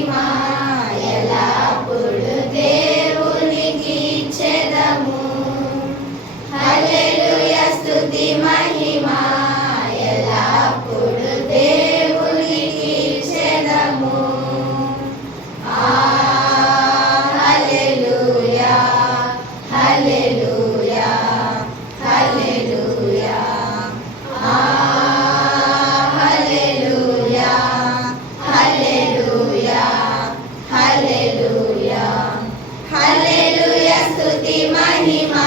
మహిమా ఎల్లప్పుడు దేవునికి ఇచ్చెదము. హల్లెలూయా స్తుతి మహిమా ఎల్లప్పుడు దేవునికి ఇచ్చెదము. హల్లెలూయా హల్లెలూయా హల్లెలూయా హల్లెలూయా హల్లెలూయా హల్లెలూయా హల్లెలూయా స్తుతి మహిమా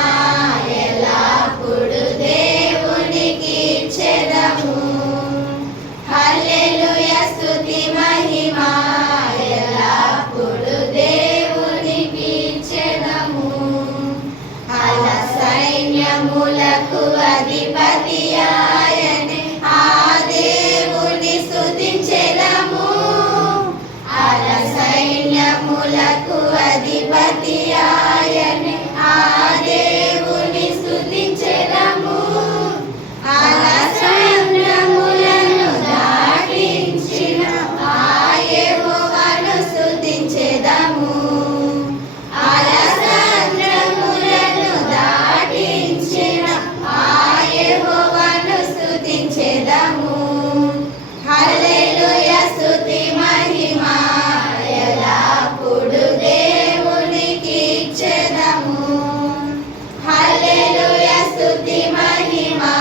ఎల్లప్పుడు దేవునికి ఇచ్చెదము. హల్లెలూయా స్తుతి మహిమా ఎల్లప్పుడు దేవునికి ఇచ్చెదము. అల సైన్యములకు అధిపతి ఆయనే, ఆ దేవుని స్తుతించెదము. అల సైన్యములకు అధిపతి ఆయనే, ఆ దేవుని స్తుతించెదము. అల సైన్యములను దాటించిన ఆ యెహోవాను స్తుతించెదము. అల సైన్యములను దాటించిన ఆ యెహోవాను స్తుతించెదము. హల్లెలూయా స్తుతి మహిమా ఎల్లప్పుడు దేవునికి ఇచ్చెదము. హల్లెలూయా స్తుతి మహిమా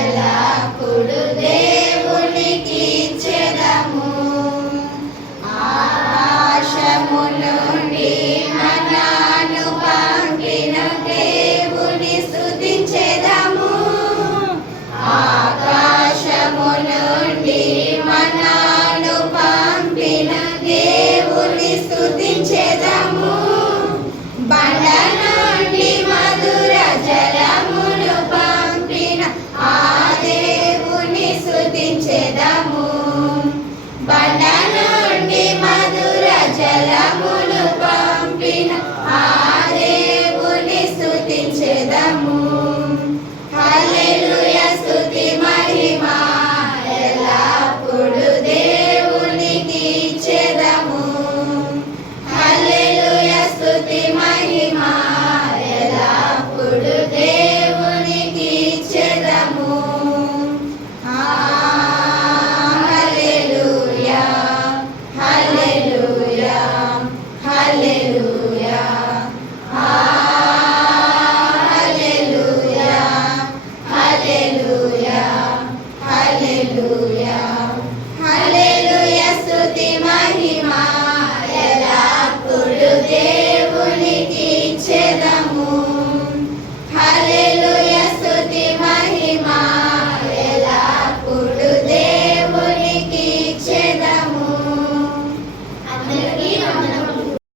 ఎల్లప్పుడు దేవునికి ఇచ్చెదము. ఆకాశము నుండి మన్నాను పంపిన దేవుని స్తుతించెదము. ఆకాశము నుండి మన్నాను పంపిన దేవుని స్తుతించెదము. బండ నుండి మధుర జలమును పంపిన ఆ దేవుని స్తుతించెదము. బండ నుండి మధుర జలమును